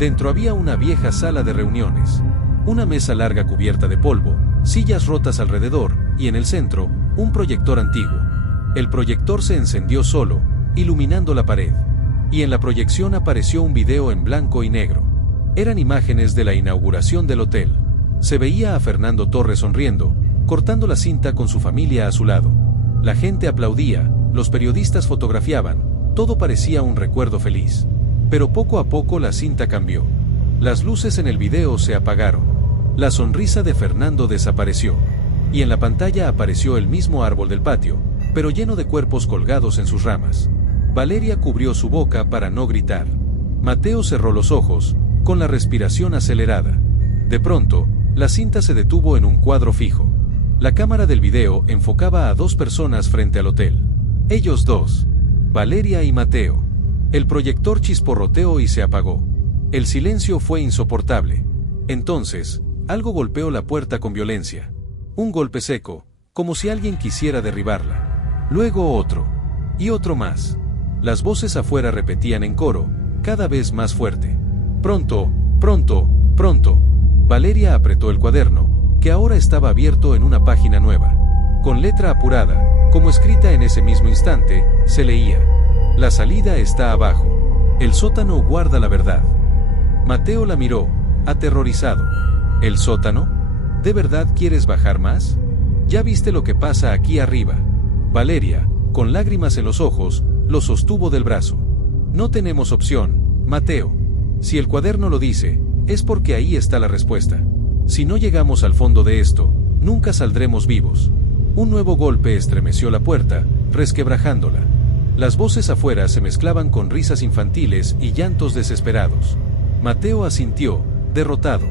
Dentro había una vieja sala de reuniones. Una mesa larga cubierta de polvo, sillas rotas alrededor, y en el centro, un proyector antiguo. El proyector se encendió solo, iluminando la pared. Y en la proyección apareció un video en blanco y negro. Eran imágenes de la inauguración del hotel. Se veía a Fernando Torres sonriendo, cortando la cinta con su familia a su lado. La gente aplaudía, los periodistas fotografiaban, todo parecía un recuerdo feliz. Pero poco a poco la cinta cambió. Las luces en el video se apagaron. La sonrisa de Fernando desapareció. Y en la pantalla apareció el mismo árbol del patio, pero lleno de cuerpos colgados en sus ramas. Valeria cubrió su boca para no gritar. Mateo cerró los ojos, con la respiración acelerada. De pronto, la cinta se detuvo en un cuadro fijo. La cámara del video enfocaba a dos personas frente al hotel. Ellos dos. Valeria y Mateo. El proyector chisporroteó y se apagó. El silencio fue insoportable. Entonces, algo golpeó la puerta con violencia. Un golpe seco, como si alguien quisiera derribarla. Luego otro. Y otro más. Las voces afuera repetían en coro, cada vez más fuerte. Pronto, pronto, pronto. Valeria apretó el cuaderno, que ahora estaba abierto en una página nueva. Con letra apurada, como escrita en ese mismo instante, se leía: la salida está abajo. El sótano guarda la verdad. Mateo la miró, aterrorizado. ¿El sótano? ¿De verdad quieres bajar más? ¿Ya viste lo que pasa aquí arriba? Valeria, con lágrimas en los ojos, lo sostuvo del brazo. No tenemos opción, Mateo. Si el cuaderno lo dice, es porque ahí está la respuesta. Si no llegamos al fondo de esto, nunca saldremos vivos. Un nuevo golpe estremeció la puerta, resquebrajándola. Las voces afuera se mezclaban con risas infantiles y llantos desesperados. Mateo asintió, derrotado.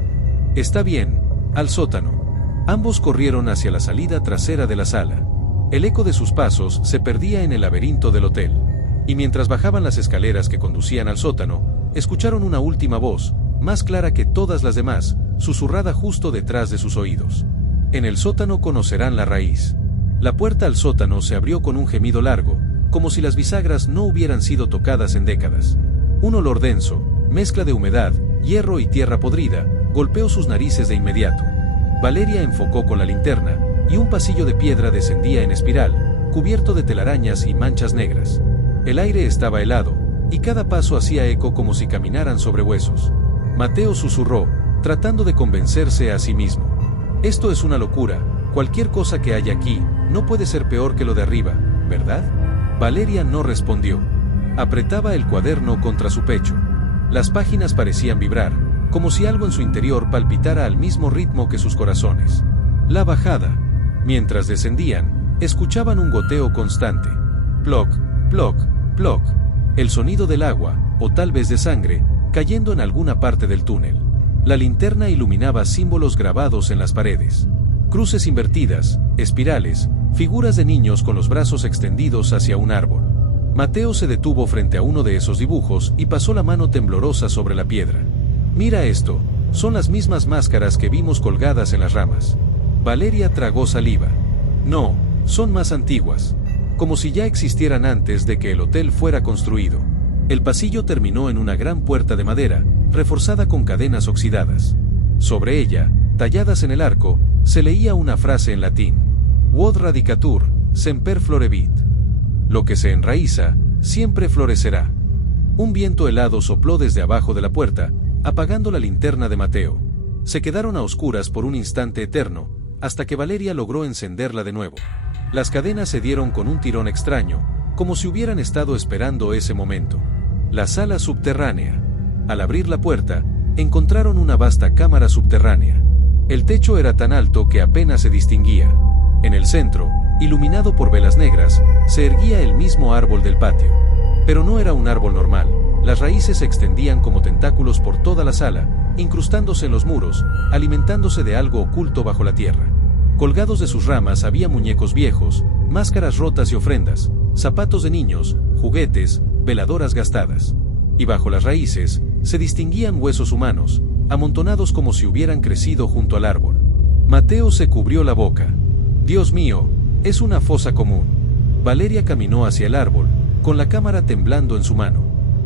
Está bien, al sótano. Ambos corrieron hacia la salida trasera de la sala. El eco de sus pasos se perdía en el laberinto del hotel. Y mientras bajaban las escaleras que conducían al sótano, escucharon una última voz, más clara que todas las demás, susurrada justo detrás de sus oídos. En el sótano conocerán la raíz. La puerta al sótano se abrió con un gemido largo, como si las bisagras no hubieran sido tocadas en décadas. Un olor denso, mezcla de humedad, hierro y tierra podrida, golpeó sus narices de inmediato. Valeria enfocó con la linterna, y un pasillo de piedra descendía en espiral, cubierto de telarañas y manchas negras. El aire estaba helado, y cada paso hacía eco como si caminaran sobre huesos. Mateo susurró, tratando de convencerse a sí mismo. Esto es una locura, cualquier cosa que haya aquí, no puede ser peor que lo de arriba, ¿verdad? Valeria no respondió. Apretaba el cuaderno contra su pecho. Las páginas parecían vibrar, como si algo en su interior palpitara al mismo ritmo que sus corazones. La bajada. Mientras descendían, escuchaban un goteo constante. Ploc, ploc, ploc. El sonido del agua, o tal vez de sangre, cayendo en alguna parte del túnel. La linterna iluminaba símbolos grabados en las paredes. Cruces invertidas, espirales, figuras de niños con los brazos extendidos hacia un árbol. Mateo se detuvo frente a uno de esos dibujos y pasó la mano temblorosa sobre la piedra. Mira esto, son las mismas máscaras que vimos colgadas en las ramas. Valeria tragó saliva. No, son más antiguas. Como si ya existieran antes de que el hotel fuera construido. El pasillo terminó en una gran puerta de madera, reforzada con cadenas oxidadas. Sobre ella, talladas en el arco, se leía una frase en latín. Quod radicatur, semper florevit. Lo que se enraiza, siempre florecerá. Un viento helado sopló desde abajo de la puerta, apagando la linterna de Mateo. Se quedaron a oscuras por un instante eterno, hasta que Valeria logró encenderla de nuevo. Las cadenas se dieron con un tirón extraño, como si hubieran estado esperando ese momento. La sala subterránea. Al abrir la puerta, encontraron una vasta cámara subterránea. El techo era tan alto que apenas se distinguía. En el centro, iluminado por velas negras, se erguía el mismo árbol del patio. Pero no era un árbol normal. Las raíces se extendían como tentáculos por toda la sala, incrustándose en los muros, alimentándose de algo oculto bajo la tierra. Colgados de sus ramas había muñecos viejos, máscaras rotas y ofrendas, zapatos de niños, juguetes, veladoras gastadas. Y bajo las raíces, se distinguían huesos humanos, amontonados como si hubieran crecido junto al árbol. Mateo se cubrió la boca. Dios mío, es una fosa común. Valeria caminó hacia el árbol, con la cámara temblando en su mano.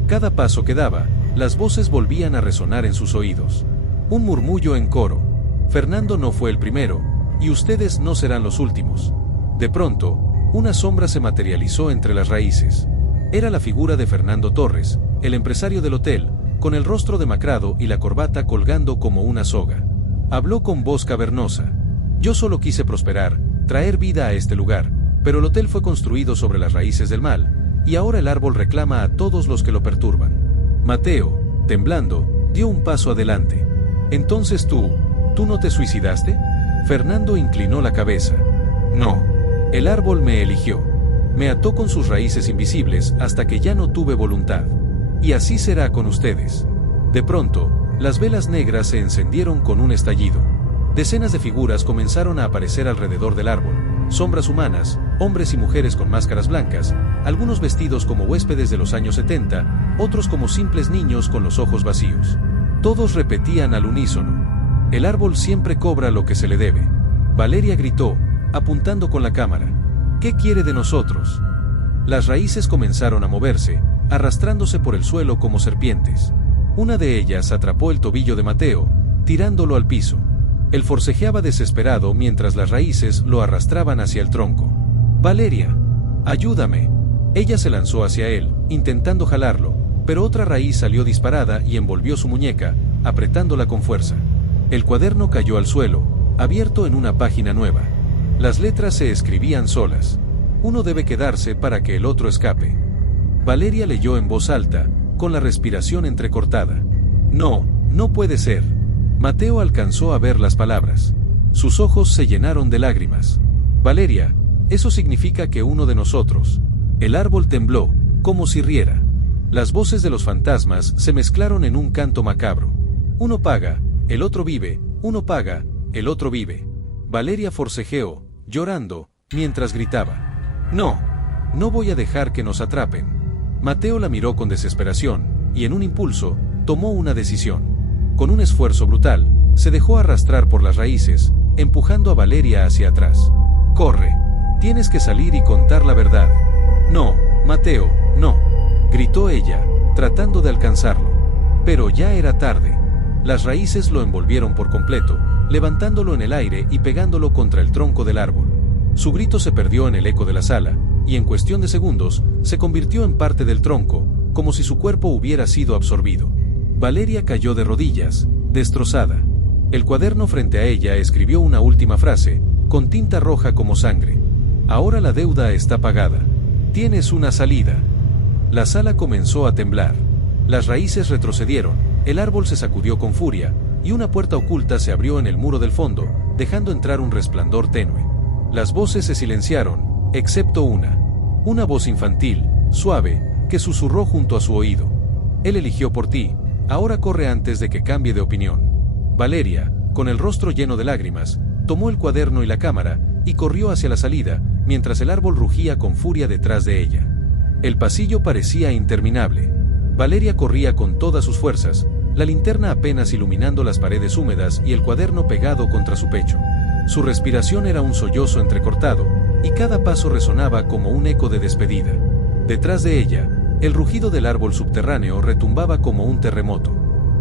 Cada paso que daba, Las voces volvían a resonar en sus oídos. Un murmullo en coro. Fernando no fue el primero, y ustedes no serán los últimos. De pronto, una sombra se materializó entre las raíces. Era la figura de Fernando Torres, el empresario del hotel, con el rostro demacrado y la corbata colgando como una soga. Habló con voz cavernosa. Yo solo quise prosperar, traer vida a este lugar, pero el hotel fue construido sobre las raíces del mal, y ahora el árbol reclama a todos los que lo perturban. Mateo, temblando, dio un paso adelante. Entonces ¿tú no te suicidaste? Fernando inclinó la cabeza. No. El árbol me eligió. Me ató con sus raíces invisibles hasta que ya no tuve voluntad. Y así será con ustedes. De pronto, las velas negras se encendieron con un estallido. Decenas de figuras comenzaron a aparecer alrededor del árbol. Sombras humanas, hombres y mujeres con máscaras blancas, algunos vestidos como huéspedes de los años 70, otros como simples niños con los ojos vacíos. Todos repetían al unísono. El árbol siempre cobra lo que se le debe. Valeria gritó, apuntando con la cámara. ¿Qué quiere de nosotros? Las raíces comenzaron a moverse, arrastrándose por el suelo como serpientes. Una de ellas atrapó el tobillo de Mateo, tirándolo al piso. Él forcejeaba desesperado mientras las raíces lo arrastraban hacia el tronco. Valeria, ayúdame. Ella se lanzó hacia él, intentando jalarlo, pero otra raíz salió disparada y envolvió su muñeca, apretándola con fuerza. El cuaderno cayó al suelo, abierto en una página nueva. Las letras se escribían solas. Uno debe quedarse para que el otro escape. Valeria leyó en voz alta, con la respiración entrecortada. No, no puede ser. Mateo alcanzó a ver las palabras. Sus ojos se llenaron de lágrimas. Valeria, eso significa que uno de nosotros. El árbol tembló, como si riera. Las voces de los fantasmas se mezclaron en un canto macabro. Uno paga, el otro vive, uno paga, el otro vive. Valeria forcejeó, llorando, mientras gritaba. No, no voy a dejar que nos atrapen. Mateo la miró con desesperación, y en un impulso, tomó una decisión. Con un esfuerzo brutal, se dejó arrastrar por las raíces, empujando a Valeria hacia atrás. Corre, tienes que salir y contar la verdad. No, Mateo, no, gritó ella, tratando de alcanzarlo. Pero ya era tarde. Las raíces lo envolvieron por completo, levantándolo en el aire y pegándolo contra el tronco del árbol. Su grito se perdió en el eco de la sala, y en cuestión de segundos, se convirtió en parte del tronco, como si su cuerpo hubiera sido absorbido. Valeria cayó de rodillas, destrozada. El cuaderno frente a ella escribió una última frase, con tinta roja como sangre. Ahora la deuda está pagada. Tienes una salida. La sala comenzó a temblar. Las raíces retrocedieron, el árbol se sacudió con furia, y una puerta oculta se abrió en el muro del fondo, dejando entrar un resplandor tenue. Las voces se silenciaron, excepto una voz infantil, suave, que susurró junto a su oído. Él eligió por ti, ahora corre antes de que cambie de opinión. Valeria, con el rostro lleno de lágrimas, tomó el cuaderno y la cámara, y corrió hacia la salida, mientras el árbol rugía con furia detrás de ella. El pasillo parecía interminable. Valeria corría con todas sus fuerzas, la linterna apenas iluminando las paredes húmedas y el cuaderno pegado contra su pecho. Su respiración era un sollozo entrecortado, y cada paso resonaba como un eco de despedida. Detrás de ella, el rugido del árbol subterráneo retumbaba como un terremoto.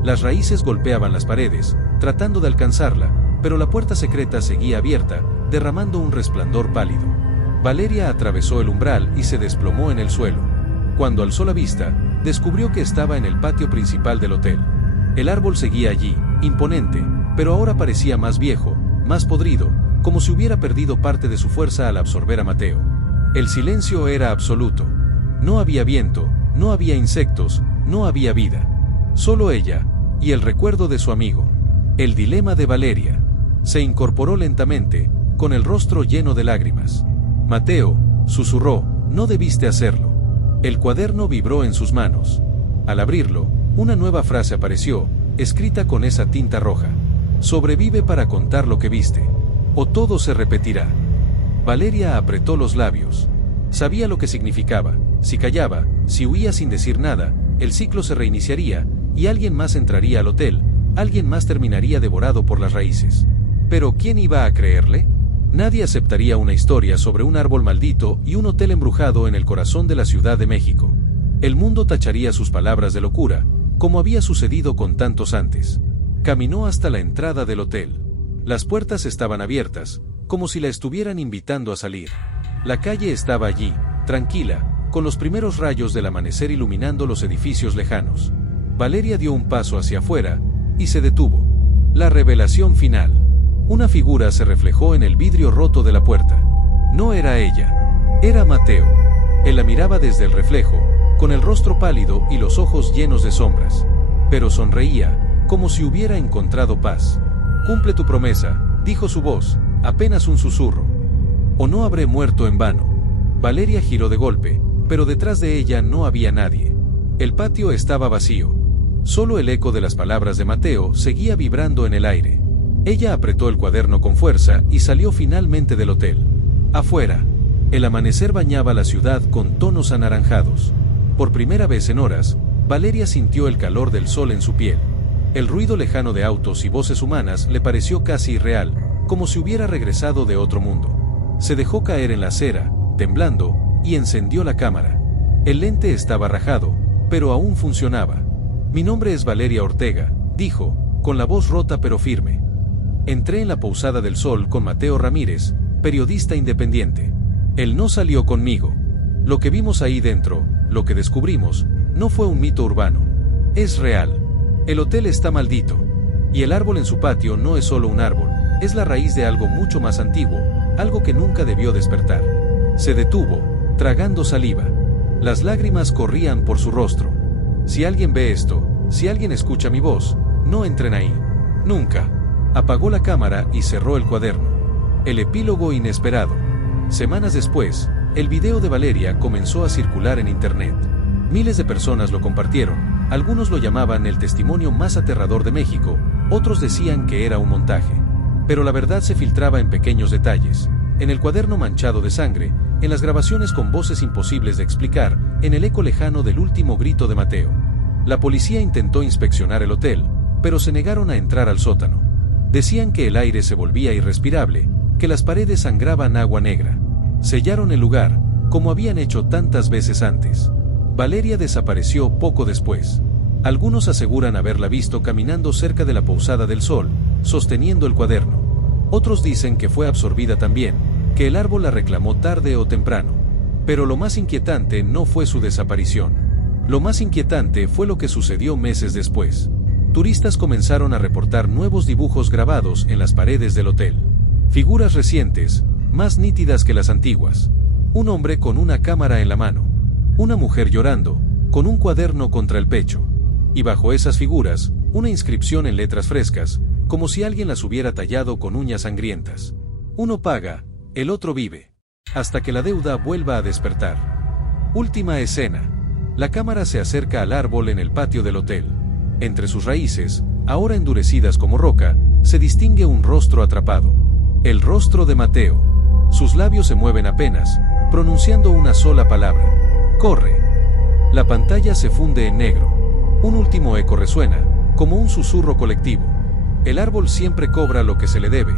Las raíces golpeaban las paredes, tratando de alcanzarla, pero la puerta secreta seguía abierta, derramando un resplandor pálido. Valeria atravesó el umbral y se desplomó en el suelo. Cuando alzó la vista, descubrió que estaba en el patio principal del hotel. El árbol seguía allí, imponente, pero ahora parecía más viejo, más podrido, como si hubiera perdido parte de su fuerza al absorber a Mateo. El silencio era absoluto. No había viento, no había insectos, no había vida. Solo ella, y el recuerdo de su amigo. El dilema de Valeria. Se incorporó lentamente, con el rostro lleno de lágrimas. Mateo, susurró, no debiste hacerlo. El cuaderno vibró en sus manos. Al abrirlo, una nueva frase apareció, escrita con esa tinta roja. Sobrevive para contar lo que viste. O todo se repetirá. Valeria apretó los labios. Sabía lo que significaba. Si callaba, si huía sin decir nada, el ciclo se reiniciaría, y alguien más entraría al hotel, alguien más terminaría devorado por las raíces. Pero ¿quién iba a creerle? Nadie aceptaría una historia sobre un árbol maldito y un hotel embrujado en el corazón de la Ciudad de México. El mundo tacharía sus palabras de locura, como había sucedido con tantos antes. Caminó hasta la entrada del hotel. Las puertas estaban abiertas, como si la estuvieran invitando a salir. La calle estaba allí, tranquila, con los primeros rayos del amanecer iluminando los edificios lejanos. Valeria dio un paso hacia afuera, y se detuvo. La revelación final. Una figura se reflejó en el vidrio roto de la puerta. No era ella. Era Mateo. Él la miraba desde el reflejo, con el rostro pálido y los ojos llenos de sombras. Pero sonreía, como si hubiera encontrado paz. «Cumple tu promesa», dijo su voz, apenas un susurro. «O no habré muerto en vano». Valeria giró de golpe, pero detrás de ella no había nadie. El patio estaba vacío. Solo el eco de las palabras de Mateo seguía vibrando en el aire. Ella apretó el cuaderno con fuerza y salió finalmente del hotel. Afuera, el amanecer bañaba la ciudad con tonos anaranjados. Por primera vez en horas, Valeria sintió el calor del sol en su piel. El ruido lejano de autos y voces humanas le pareció casi irreal, como si hubiera regresado de otro mundo. Se dejó caer en la acera, temblando, y encendió la cámara. El lente estaba rajado, pero aún funcionaba. «Mi nombre es Valeria Ortega», dijo, con la voz rota pero firme. «Entré en la Posada del Sol con Mateo Ramírez, periodista independiente. Él no salió conmigo. Lo que vimos ahí dentro, lo que descubrimos, no fue un mito urbano. Es real. El hotel está maldito. Y el árbol en su patio no es solo un árbol, es la raíz de algo mucho más antiguo, algo que nunca debió despertar». Se detuvo, tragando saliva. Las lágrimas corrían por su rostro. «Si alguien ve esto, si alguien escucha mi voz, no entren ahí. Nunca». Apagó la cámara y cerró el cuaderno. El epílogo inesperado. Semanas después, el video de Valeria comenzó a circular en internet. Miles de personas lo compartieron, algunos lo llamaban el testimonio más aterrador de México, otros decían que era un montaje. Pero la verdad se filtraba en pequeños detalles, en el cuaderno manchado de sangre, en las grabaciones con voces imposibles de explicar, en el eco lejano del último grito de Mateo. La policía intentó inspeccionar el hotel, pero se negaron a entrar al sótano. Decían que el aire se volvía irrespirable, que las paredes sangraban agua negra. Sellaron el lugar, como habían hecho tantas veces antes. Valeria desapareció poco después. Algunos aseguran haberla visto caminando cerca de la Posada del Sol, sosteniendo el cuaderno. Otros dicen que fue absorbida también, que el árbol la reclamó tarde o temprano. Pero lo más inquietante no fue su desaparición. Lo más inquietante fue lo que sucedió meses después. Turistas comenzaron a reportar nuevos dibujos grabados en las paredes del hotel. Figuras recientes, más nítidas que las antiguas. Un hombre con una cámara en la mano. Una mujer llorando, con un cuaderno contra el pecho. Y bajo esas figuras, una inscripción en letras frescas, como si alguien las hubiera tallado con uñas sangrientas. Uno paga, el otro vive. Hasta que la deuda vuelva a despertar. Última escena. La cámara se acerca al árbol en el patio del hotel. Entre sus raíces, ahora endurecidas como roca, se distingue un rostro atrapado. El rostro de Mateo. Sus labios se mueven apenas, pronunciando una sola palabra. «Corre». La pantalla se funde en negro. Un último eco resuena, como un susurro colectivo. El árbol siempre cobra lo que se le debe,